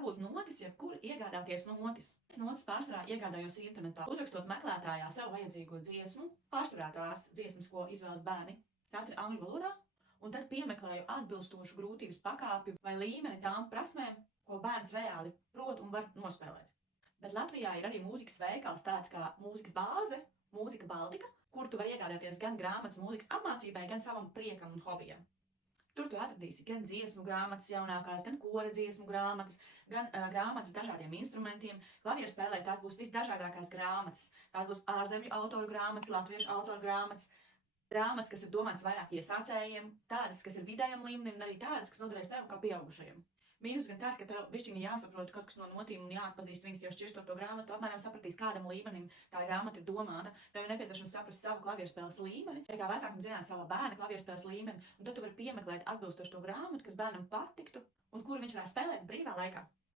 dabūt notis, jebkur iegādāties notis. Notis pārsvarā iegādājos internetā, uzrakstot meklētājā sev vajadzīgo dziesmu, pārsvarā tās dziesmas, ko izvēlas bērni. Tās ir angļu valodā, un tad piemeklēju atbilstošu grūtības pakāpi vai līmeni tām prasmēm, ko bērns reāli prot un var nospēlēt. Bet Latvijā ir arī mūzikas veikals tāds kā Mūzikas bāze, Mūzika Baltika, kur tu vari iegādāties gan grāmatas mūzikas apmācībai, gan savam priekam un hobijam. Tur tu atradīsi gan dziesmu grāmatas jaunākās, gan kora dziesmu grāmatas, gan grāmatas dažādiem instrumentiem. Klavieru spēlē tās būs visdažādākās grāmatas. Tās būs ārzemju autoru grāmatas, latviešu autoru grāmatas, grāmatas, kas ir domātas vairāk iesācējiem, tādas, kas ir vidējam līmenim, un arī tādas, kas noderēs tev kā pieaugušajam. Mīnus gan tas, ka tev bišķiņi jāsaprot kaut kas no notīm un jāatpazīst viņas, jo šķirstot to grāmatu, tu apmēram sapratīs, kādam līmenim tā grāmata ir domāta. Tev ir nepieciešams saprast savu klavierspēles līmeni, kā vecākam zināt savu bērna klavierspēles līmeni, un tad tu vari piemeklēt atbilstoši to grāmatu, kas bērnam patiktu un kuru viņš varētu spēlēt brīvā laikā.